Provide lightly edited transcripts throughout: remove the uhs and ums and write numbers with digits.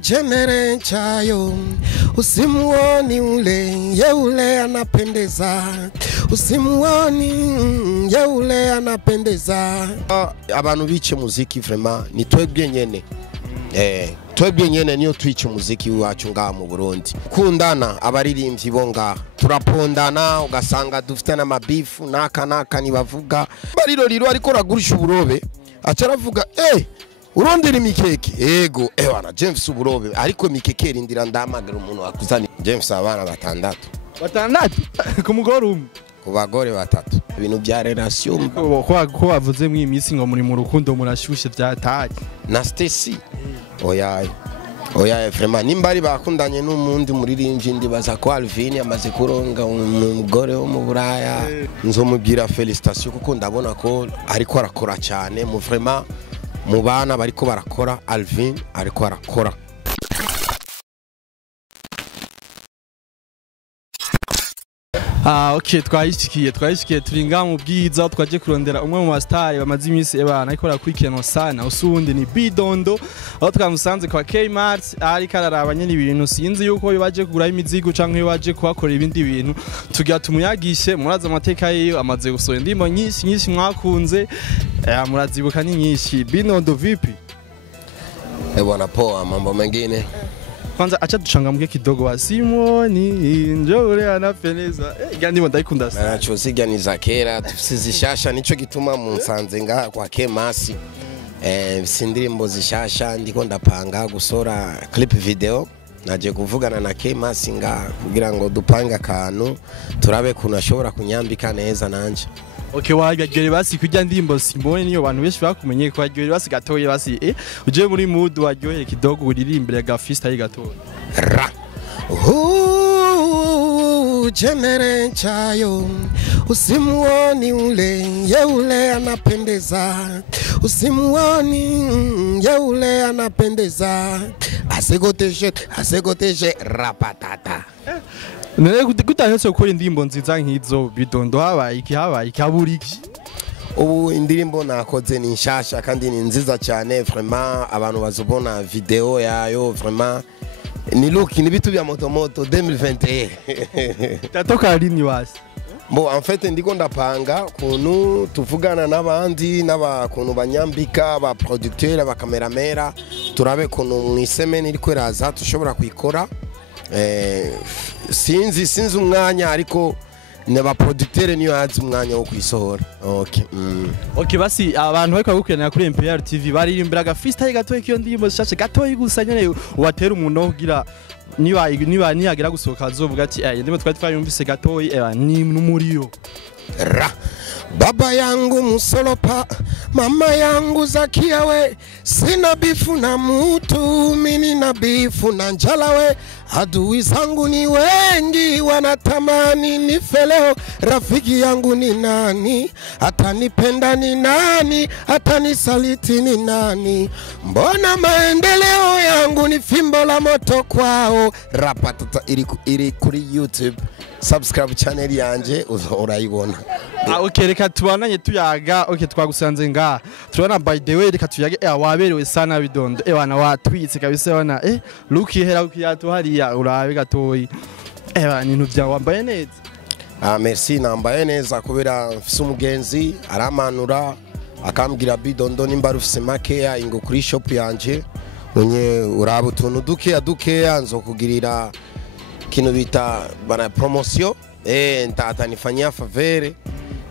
Chenere chayo usimuoni ule anapendeza usimuoni ule anapendeza. Abantu bice muziki vraiment ni twebwe nyene twebwe nyene niyo twice muziki wacu ngaha mu Burundi. Kundana abaririmbyi bo ngaha turapondana ugasanga dufite n'amabifu naka nibavuga bariroriro ariko ragurisha uburobe acaravuga urondera imikeke ego wana James uburobe ariko mikeke rindira ndamagara umuntu akuzani James abana batandatu ku mugore umwe ku bagore batatu ibintu bya relation ko bavuze mu imisi ngo muri mu rukundo murashushe byataye na Stacy oya vraiment nimbari bakundanye n'umundi muririmbyi ndibaza ko Alvin amaze kuronga umugore wo mu Buraya nzomubwira felicitation kuko ndabona ko ariko arakora cyane mu vraiment mu bana bariko barakora Alvin ariko arakora. Okay, twayishikiye turinga mu bwiza twaje kurondera umwe mu mastari bamaze imisi ebana ariko arakurikirana sana usundi ni Bidondo aho twamusanze kwa Kmart ariko ararabanye n'ibintu sinzi yuko bibaje kugura imizigo canke bibaje kuhakora ibindi bintu tugira tumuyagishe muraza amateka yiyo amaze gusohora indimo nyinshi mwakunze murazibuka ni nyinshi. Bidondo vipi? Bwana poa, mambo mengine kwanza acha tuchangamke kidogo wa Simoni njoo ule anapendeza gani ndayikunda sana nacho sigani za kera tufisizishasha nico gituma munsanze ngaha kwa Kemasi sindirimbo zishasha ndiko ndapanga gusora clip video naje kuvugana na Kemasi ngaha kugira ngo dupanga akantu turabe kunashobora kunyambika neza nanje. Okay, wagere basi kujya ndimbo Simone niyo bantu benshi bakumenye ko wagere basi gatoye basi uje muri mood waryohe kidogo uririmbire ga freestyle gatoye ra Chenere chayo usimuoni ule anapendeza usimuoni ule anapendeza asegoteshe rapatata. Nere gutahetse ukora indimbo nziza nkizo Bidondo habaye ikaburiki ubu indirimbo nakoze ni nshasha kandi ni nziza cyane vraiment abantu bazobona video yayo vraiment ni look ni bitu bya motomoto 2021 tatoka lini wasi Bo en fait ndiko ndapanga kuntu tuvugana n'abandi n'abakuntu banyambika ba producteur ba cameramera turabe kuntu mwisemene iri kweraza tushobora kwikora sinzi umwanya ariko naba producteur niyo yazi umwanya wo kwisohora. Okay basi abantu bariko gukenera kuri MPR TV baririmbira ga freestyle gatoye kiyo ndimo shashe gatoye gusanyane watera umuntu kugira niba niyagira gusohoka azovuga ati ndimo twayumvise gatoye ni numuriyo ra baba yangu musolopa mama yangu Zakia we sina bifu na mutu mimi na bifu na njala we adui zangu ni wengi wanatamani nifeleo rafiki yangu ni nani atanipenda ni nani atanisaliti ni nani mbona maendeleo yangu ni fimbo la moto kwao. Rapatata iri kuri YouTube subscribe channel yanje urayibona. Okay, reka tubananye tuyaga. Okay, twagusanze ngaha turabona by the way reka tuyage waberewe sana Bidondo wana watwitse kabisa wana look ihera ukiyatu hariya urabe gatoyi ibintu bya wambaye neza. Merci nambaye neza kubera mfise umugenzi aramanura akambwira Bidondo nimba rufise makeya ingo kuri shop yanje unye uraba utuntu dukeya nzokugirira kino bita bana promotion nitatanifanyia favere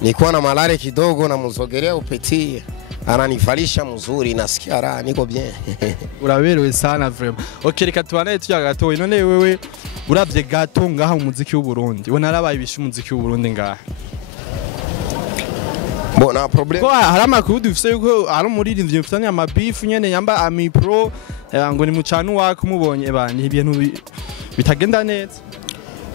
nikuwa na malare kidogo na muzogelea upetie ananifalisha mzuri nasikia raha niko bien. Uraberewe sana vraiment. Okay, reka tubanaye tuya gatoye none wewe uravye gato ngaha mu muziki w'u Burundi wona arabaye ibisha umuziki w'u Burundi ngaha bona problem ko hari amakuru dufise yuko ari umuririmbyi mfitanye amabifu nyene yamba Ami Pro ngo ni mucanu wako mubonye ibintu bitagenda neza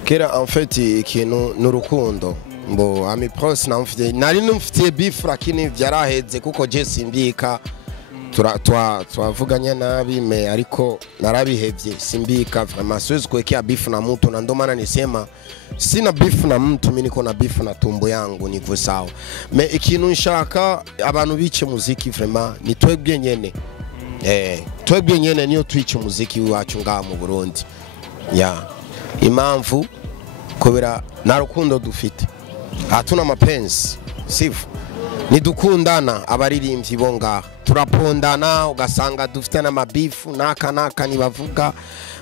kera en fait ikintu n'urukundo mbo Ami Pro sinamfite nari numfite beef lakini byaraheze kuko je simbika twavuganya nabi me ariko narabihevye simbika vraiment siwezi kuwekea beef na mtu na ndo maana nisema sina beef na mtu mimi niko na beef na tumbo yangu niko sawa me ikintu nshaka abantu bice muziki vraiment ni twebwe nyene twebwe nyene niyo twica umuziki wacu ngaha mu Burundi impamvu kubera nta rukundo dufite hatuna mapenzi sifu nidukundana abaririmbyi bo ngaha turapondana ugasanga dufite n'amabifu naka nibavuga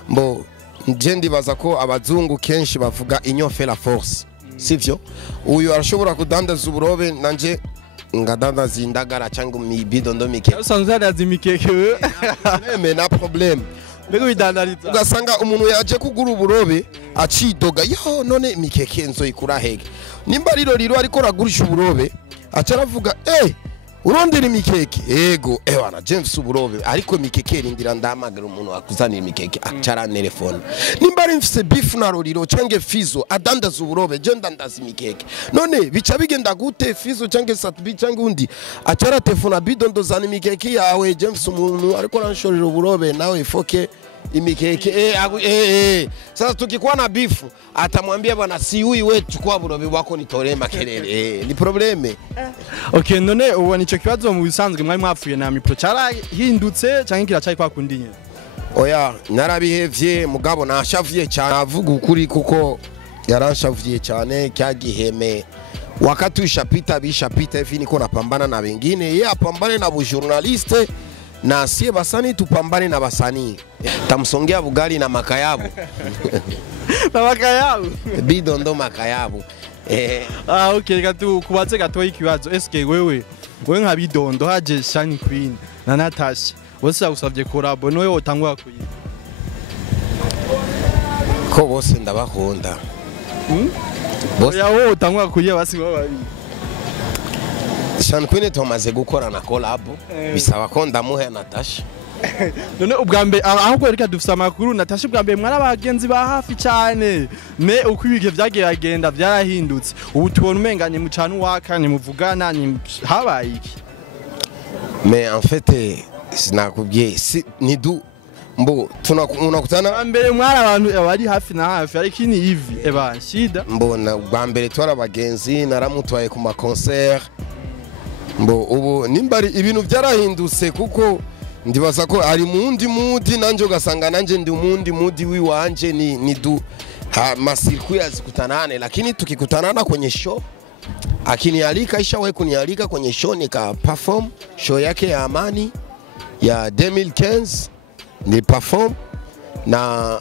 mbo nje ndibaza ko abazungu kenshi bavuga inyofera la force sivyo uyu arashobora kudandaza uburobe nanje ngadandaza indagara cyangwa Bidondo mikeke usanzwe imikeke we na problem mbega bidandariza ugasanga umuntu yaje kugura uburobe acidoga yo none imikeke nzoyikura hege nimba riro ariko ragurisha uburobe acaravuga urondera imikeke yego wana James uburobe ariko imikeke rindira ndamagara umuntu akuzanira imikeke acara telefone nimba ari mfise beef na roriro cange Fizo adandaza uburobe je ndandaza imikeke none bica bigenda gute Fizo cange Satbi cange undi acara telefone Bidondo zana imikeke yawe James umuntu ariko ranshorera uburobe nawe ifoke imikeke sasa tukikuwa na beef atamwambia bwana si huyu wewe chukua burobe wako nitore makelele ni probleme okay none uwo nico kibazo mu bisanzwe mwari mwapfuye na mipro carahindutse canke kiracaye kwa kundinye oya narabihevye mugabo nashavye cyane avuga ukuri kuko yaranshavye cyane cyagiheme wakati ushapita bishapita hivi niko napambana na wengine yeye apambane na journaliste na sie basani tupambane na basani tamsongea bugali na makayabu na makayabu Bidondo makayabu okay gatu kubatse gatoyi kibazo eske wewe nka Bidondo haje Shine Queen na Natasha bose agusavye collabo nowe wotangwa kuyi ko bose ndabakunda bose yawo wotangwa kuyi basi bari Shine Queen tumaze gukora na collab bisaba ko ndamuhe Natasha none ubwambe aho kwereka dufisa amakuru Natasha ubwambe mwara bagenzi ba hafi cyane me uko ibige byagenda byarahindutse ubu tubona umenganye mu canu wakane muvugana ni habaye iki mais en fait sinakubwiye nidu mbo tunakutana mbere mwara abantu abari hafi na hafi ariko ni hivi shida mbona ubwambere twara bagenzi naramutwaye ku ma concert mbo ubu nimbari ibintu byarahindutse kuko ndibaza ko ari mundi mudi nanje ugasanga nanje ndi mundi mudi wiwanje ni du masirku yazikutanane lakini tukikutanana kwenye show akinialika ishawahi kunialika kwenye show nika perform show yake ya Amani ya 2015 ni perform na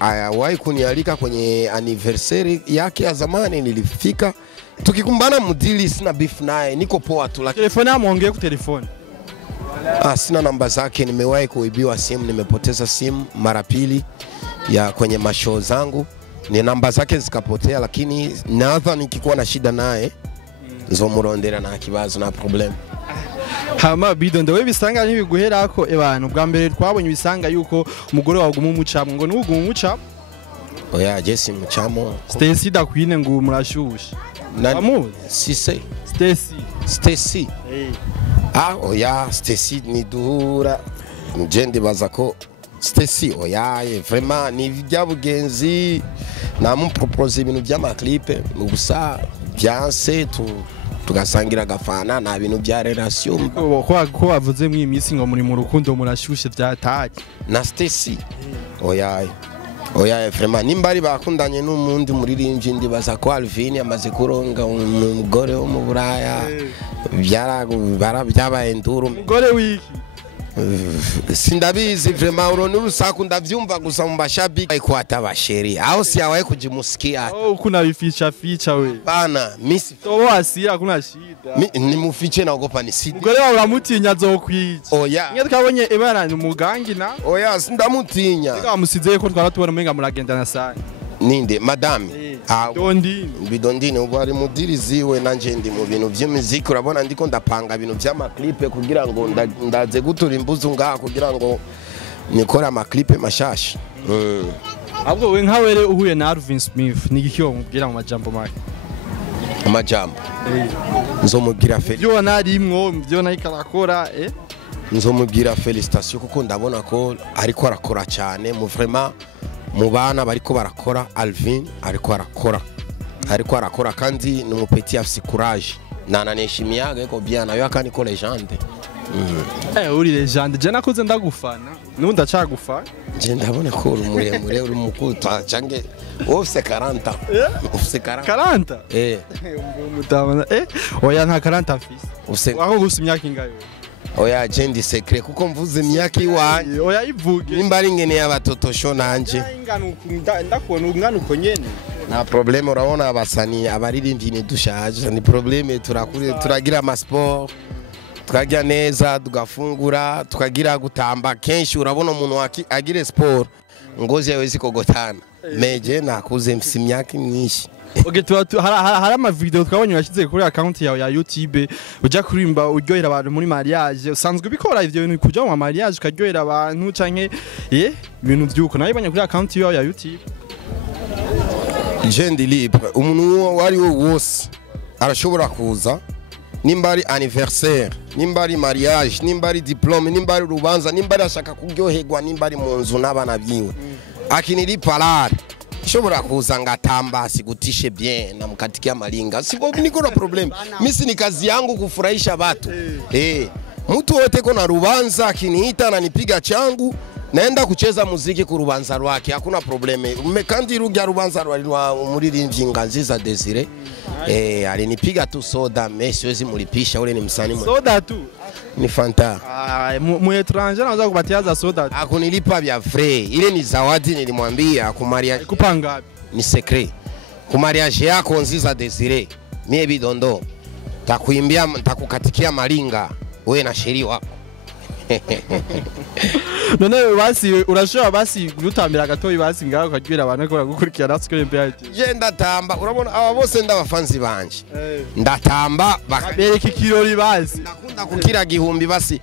ayawahi kunialika kwenye anniversary yake ya zamani nilifika tukikumbana mudili sina beef naye niko poa tu lakini telefone amuongee ku telefone sina namba zake nimewahi kuibiwa simu nimepoteza simu mara pili ya kwenye mashow zangu ni namba zake zikapotea lakini nadha nikikuwa na shida naye nzomurondera na kibazo na problem hama Bidondo we bisanga nibiguherako abantu bwa mbere twabonye bisanga yuko umugore wawe gumumucamo ngo nugumumuca oya Jesse mucamo Stacy da Queen ngo murashushe nani Sise Stacy oya Stacy ni duhura njende bazako Stacy oya vraiment ni byabugenzi namupropose ibintu by'ama clip gusa byanse tugasangira gafana na bintu bya relation ko bavuze mu imisi ngo muri mu rukundo murashushe byataje na Stacy oya vraiment nimbari bakundanye n'umundi muririmbyi ndibaza ko Alvin amaze kuronga umugore wo mu Buraya byabaye nduru umugore wiki sindabizi vraiment urone urusaku ndavyumva gusa mu bashabiki ko atabasheri aho si yawaye kujimusikia kuna bificha we bana misi tobo asira kuna shida ni mufiche naogopa ni sidi umugore wawe uramutinya azokwica oya nge twabonye ebana ni umugangi na oya sindamutinya twamusize ko twara tubona umenga muragendana sana ninde madame Bidondine ubu ari mudirizi we nanje ndi mu bintu by'imiziki urabona ndiko ndapanga ibintu by'amaklipe kugira ngo ndaze gutura imbuzu ngaha kugira ngo nikora amaklipe mashasha ahubwo we nkawere uhuye na Alvin Smith nigiki wo mubwira mu majambo make amajambo nzomubwira byo narimwo byo nayikarakora nzomubwira felicitation kuko ndabona ko ariko arakora cyane mu vraiment mu bana bariko barakora Alvin ariko arakora kandi ni umupeti afise courage nananeshimiyaga ko bien nayo akani ko legende uri legende je nakuze ndagufana nubu ndacagufana je ndabona ko uri muremure uri mukuta cange ufise 40 ufise 40 mutabana oya nta 40 afise ufise waho gusa imyaka ingayo oya je ndi secret kuko mvuze imyaka iwanje oya ivuge nimba ari ngene y'abatotosho nanje ndakubona umwana uko nyene nta probleme urabona abasani abaririmbyi ni dushaje ni probleme turagira ama sport tukagira neza tugafungura tukagira gutamba kenshi urabona umuntu agire sport ngozi yawe zikogotana meje nakuze mfise imyaka myinshi. Okay, hari ama video twabonye yashyize kuri account yawe ya YouTube uja kurimba uryohera abantu muri mariage usanzwe ubikora ivyo bintu kuja mu mariage ukaryohera abantu canke ibintu vyuko nabibonye kuri account yawe ya YouTube. Je ndi libre umuntu wari wose arashobora kuza nimba ari anniversaire nimba ari mariage nimba ari diplome nimba ari rubanza nimba ari ashaka kuryoherwa nimba ari mu nzu n'abana byiwe akiniri parade shobora kuza ngatamba sigutishe bien na mkatikia malinga siko niko na problem mimi ni kazi yangu kufurahisha watu mtu wote kona rubanza akiniita na nipiga changu naenda kucheza muziki ku rubanza rwake hakuna probleme kandi rugya rubanza rwa umuririmbyi Nganziza Desire alinipiga tu soda siwezi mulipisha ule ni msanii soda tu ni Fanta mu etranger anaanza kubatiaza soda akunilipa vya free ile ni zawadi nilimwambia kumaria kupanga ni secret kumariage yako Nziza Desire mie Bidondo takuimbia takukatikia malinga wewe na sheri wako none basi urashobora basi gutambira gatoyi basi ngaho ukagwira abantu ko gukurikirana sikore mbere je ndatamba urabona aba bose ndabafanzi banje ndatamba bakabereka ikirori basi ndakunda kukira gihumbi basi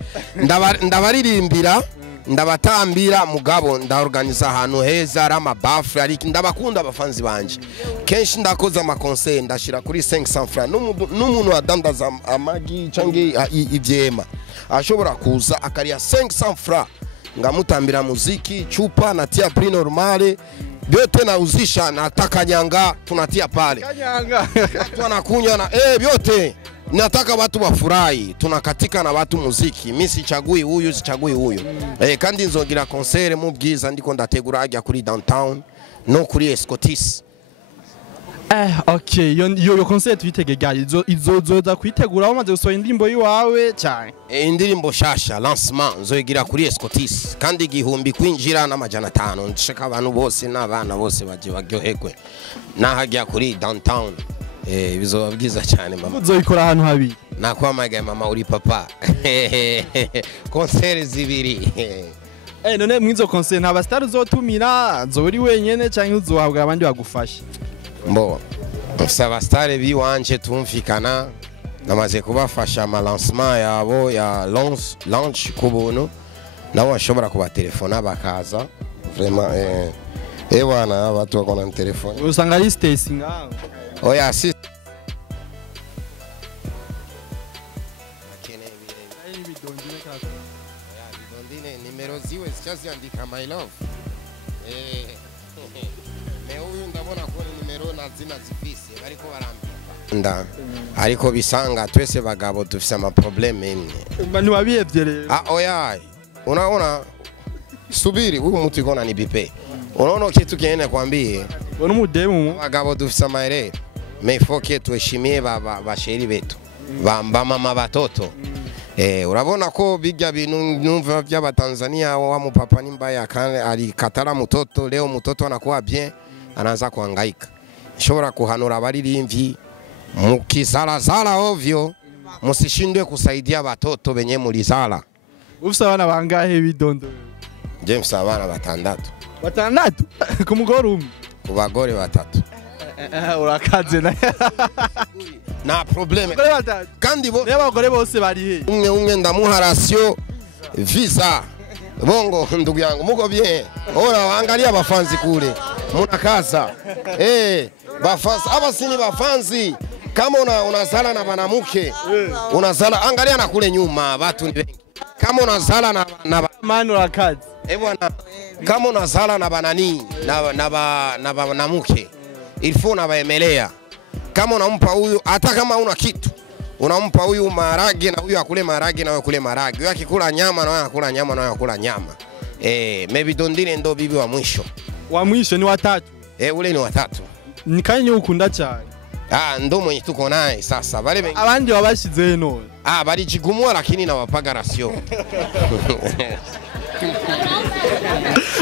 ndabaririmbira ndabatambira mugabo ndaorganiza ahantu heza ari amabafre ariko ndabakunda abafanzi banje kenshi ndakoza ama concert ndashira kuri 500 francs n'umuntu adandaza amagi cange ivyema ashobora kuza akaria 500 francs ngamutambira muziki chupa natia prix normale byote nauzisha nataka nyanga tunatia pale kanyanga watu wanakunya na byote nataka watu wafurahi tunakatika na watu muziki mimi sichagui huyu sichagui huyu kandi nzogira concert mu bwiza ndiko ndategura ajya kuri downtown no kuri Escotis. Okay, yo concert witegegari izoza kwitegura bamaze gusohora indirimbo yiwawe cyane indirimbo shasha lancement nzoyigira kuri Escotis kandi igihumbi kwinjira n'amajana 5 nshaka abantu bose n'abana bose baje bagyohegwe nahajya kuri downtown bizoba bwiza cyane mama uzoyikora ahantu habi nakwamagaye mama uri papa concert zibiri none mwizo concert nta bastar uzotumira zori wenyene cyangwa uzohabwa abandi bagufasha mbo saba stare biwanje tumfikana namaze kubafasha ama lancement yabo ya launch kubuntu nabo bashobora kuba telefona bakaza vraiment bwana abantu bakona telefone usanga ari Stacy ngaho oya si Bidondine nimero ziwe sichaziandika my love huyu ndabona ko nimero nazina zifise bariko barambika ariko bisanga twese bagabo dufise ama probleme bani wabiyevye rero oya unaona subiri huyu mtu ikona ni bipe unaona kitu kiene kwambie bona umudemu bagabo dufise amaere mais faut que tuheshimie basheri betu bamba mama batoto urabona ko bijya bintu numva by'abatanzania wa mupapa nimbaya kandi ari katara mutoto leo mutoto anakuwa bien anaanza kuhangaika shobora kuhanura abaririmbyi mukizalazala ovyo musishindwe kusaidia batoto benye mulizala ufise abana bangahe Bidondo James abana batandatu ku mugore umwe ku bagore batatu urakaze na probleme kandi bo n'abagore bose bari he umwe ndamuha ratio visa bongo ndugu yangu muko bien ora angalia bafanzi kule munakaza bafanzi abasini bafanzi kama unazala na banamuke unazala angalia na kule nyuma watu ni wengi kama unazala na manu rakazi bwana kama unazala na banani na banamuke il faut na baemelea kama unampa huyu hata kama una kitu unampa huyu maharage na huyu akule maharage na huyu akule maharage, huyu akikula nyama na huyu akula nyama na huyu akula nyama. Maybe Dondine ndo bibi wa mwisho. Wa mwisho ni watatu. Ule ni watatu. Ni kanye ukunda cyane. Ndo mwenye tuko naye sasa. Bale abandi wabashize none. Bali jigumua lakini na wapaga rasio.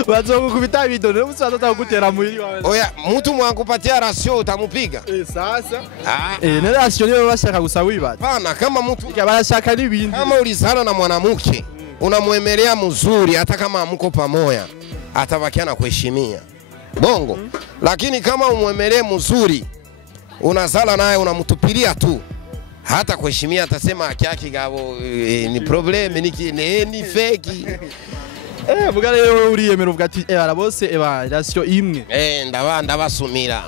Bazo kukubita Bidondo usatata kugutera mwili wawe. Oya, mtu mwangupatia rasio utamupiga. Sasa. Ne rasio niwe bashaka gusa wibaza. Bana kama mtu barashaka nibindi. Kama ulizana na mwanamke, unamwemelea mzuri hata kama mko pamoja, atabakia na kuheshimia. Bongo. Lakini kama umwemelee mzuri, unazala naye unamtupilia tu, hata kuheshimia atasema akyaki gabo ni problem ni fake. Bugale uriyemera uvuga ati barabose rasio imwe. Ndabasumira.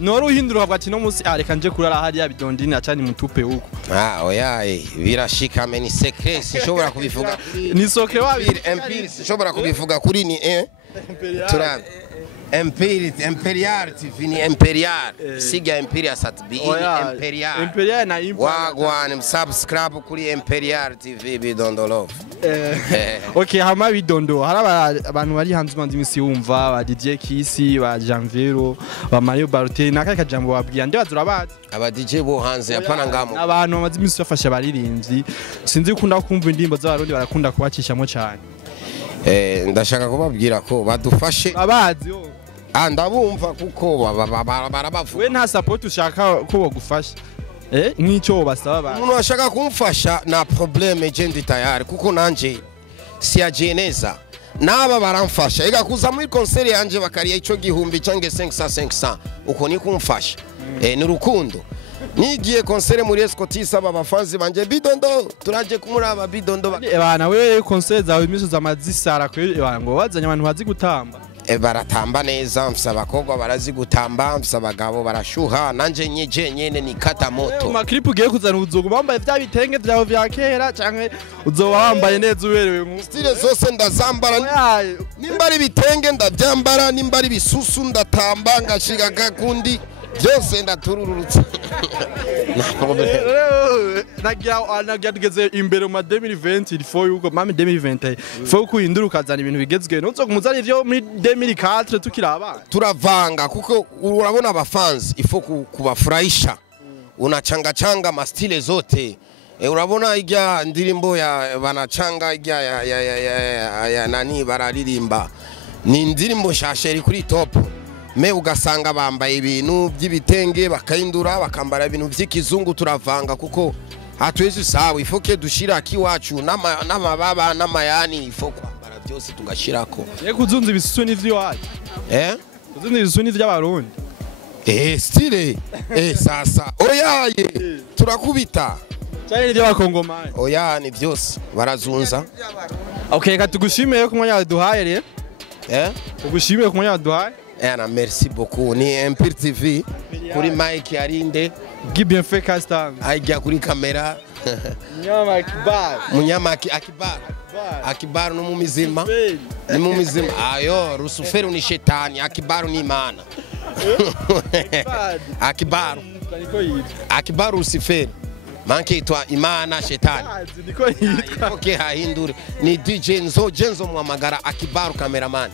Noro uhindura uvuga ati no musi reka nje kurara hariya Bidondine acani mutupe huko. Oya birashika ni secret sinshobora kubivuga. Ni secret wabi empire sinshobora kubivuga kuri ni turab Imperial TV ni Imperial. Siga Imperial satbi Imperial. Imperial na wagwan subscribe kuri Imperial TV Bidondo Love. Okay, hama Bidondo hari abantu bari hanze manzi misi yumva ba DJ Kisi ba Janvero ba Mario Barote nakaka jambo wabwiye nde bazurabazi aba DJ bo hanze apana ngamo abantu bamaze imisi bafasha baririmbyi sinzi ukunda kumva indimbo z'abarundi barakunda kubacishamo cyane. Ndashaka kubabwira ko badufashe abazi yo ndabumva kuko barabavuga. We nta support ushaka ko bagufasha nk'icyo basaba abantu. Umuntu ashaka kumfasha na probleme je ndi tayari kuko nanje siyajeneza naba baramfasha ega kuza muri concert yanje bakariya ico gihumbi cange 500 uko ni kumfasha. Ni rukundo. Nigiye concert muri Escotisa babafanzi banje Bidondo turaje kumuraba Bidondo bana we concert zawe imiso zamazisara kweli ngo wazanye abantu bazi gutamba. Baratamba neza mfisa abakobwa barazi gutamba mfisa abagabo barashuha nanje nyene ni kata moto. Ma clip ugiye kuzana uzogo bambaye vya bitenge vyawe vya kera canke uzoba wambaye neza uberewe mu style zose ndazambara nimba ari bitenge ndabyambara nimba ari bisusu ndatamba ngashiga gakundi byose ndatururutse. Nagira tugeze imbere mu 2020 before yuko mame 2020 fo kuhindura ukazana ibintu bigezwe nuzo kumuzana ivyo muri 2004 tukiraba turavanga kuko urabona abafanzi ifo kubafurahisha unachanga ma style zote. Urabona ijya ndirimbo ya banachanga ijya ya nani bararirimba ni ndirimbo shasheri kuri top me ugasanga bambaye ibintu by'ibitenge bakahindura bakambara ibintu by'ikizungu turavanga kuko hatwezi sawa ifoke dushira kiwacu n'amababa n'amayani ifo kwambara byose tugashirako. Kuzunza ibisusu n'ivyo waje kuzunza ibisusu n'ivyo abarundi style sasa oyaye turakubita cyane n'ivyo bakongomani ni byose barazunza. Okay, reka tugushimiye ko mwanya duhaye rero tugushimiye ko mwanya duhaye. Merci beaucoup. Ni Empire TV kuri Mike Arinde Guy Bienfait Castam ajya kuri kamera Munyama Akibar no mumizima ni mumizima ayo Rusufero ni shetani Akibar ni imana Akibar Rusufero manke itwa imana shetani okay hahindure ni DJ Nzo mwamagara Akibaru cameraman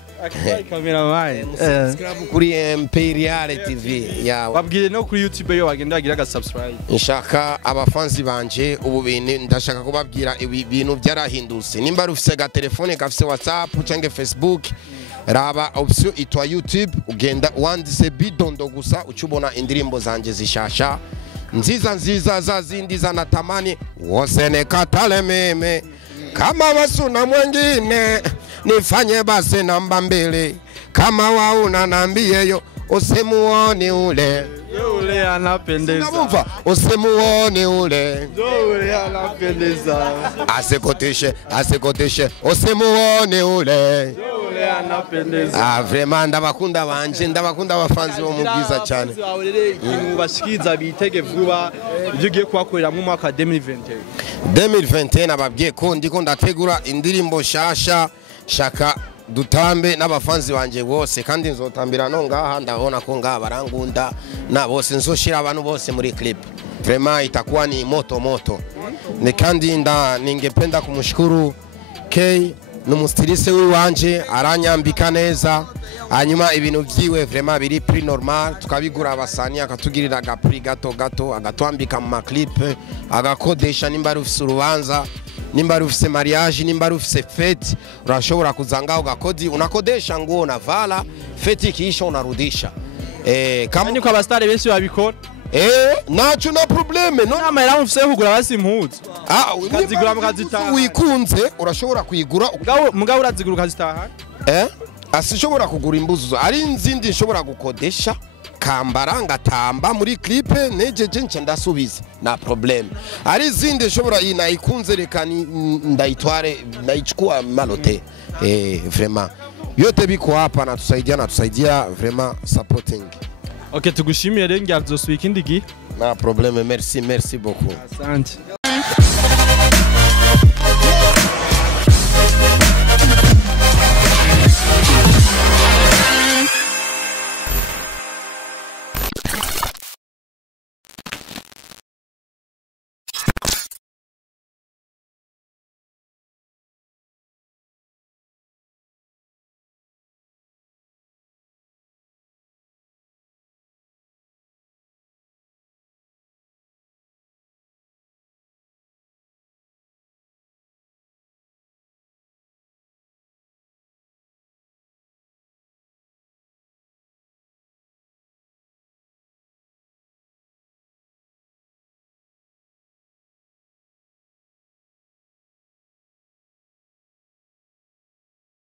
subscribe kuri Imperial TV wabwire no kuri YouTube yo wagenda agira subscribe. Nshaka abafanzi banje ubu bintu ndashaka kubabwira ibi bintu byarahindutse nimba rufise ga telefone gafise WhatsApp canke Facebook raba option itwa YouTube ugenda wandise Bidondo gusa ucubona indirimbo zanje zishasha nziza za zindi zanatamani wose katale meme kama wasuna mwengine nifanye basi namba mbili kama wauna nambiyeyo usimuone ule anapendeza usimuone ule anapendeza asikoteshe usimuone ule anapendeza vraiment ndabakunda banje ndabakunda abafanzi bo mubwiza cyane bashikiza bitege vuba ibyo ugiye kwakorera mu mwaka 2021 ababwiye ko ndiko ndategura indirimbo shasha shaka dutambe n'abafanzi banje bose kandi nzotambira no ngaha ndabona ko ngaha barangunda na bose nzoshira abantu bose muri clip vraiment itakuwa ni moto moto. Ni kandi ningependa kumshukuru K n'umustilise wanje aranyambika neza, hanyuma ibintu vyiwe vraiment biri prix normal, tukabigura abasani akatugirira agapri gato gato, agatwambika mu maclip, agakodesha nimba rufise urubanza, nimba rufise mariage, nimba rufise fete, urashobora kuzanga ugakodi, unakodesha nguo unavala, fete ikiisha unarudisha. Kama ni kwa bastare benshi babikora. Nacho na probleme no amahera mufise kugura basi impuzu. Ukazigura mukazitaha. Wikunze urashobora kuyigura mugabo urazigura ukazitaha. Asishobora kugura imbuzu ari nzindi nshobora gukodesha kambara ngatamba muri clip nejeje nce ndasubiza na problem. Ari izindi nshobora inayikunze reka ndayitware ndayichukua malote. Vraiment yote biko hapa natusaidia vraiment supporting. Okay, tugushimiye rero ngiye kuzosubika ikindi gihe. Na probleme, merci beaucoup. Asante.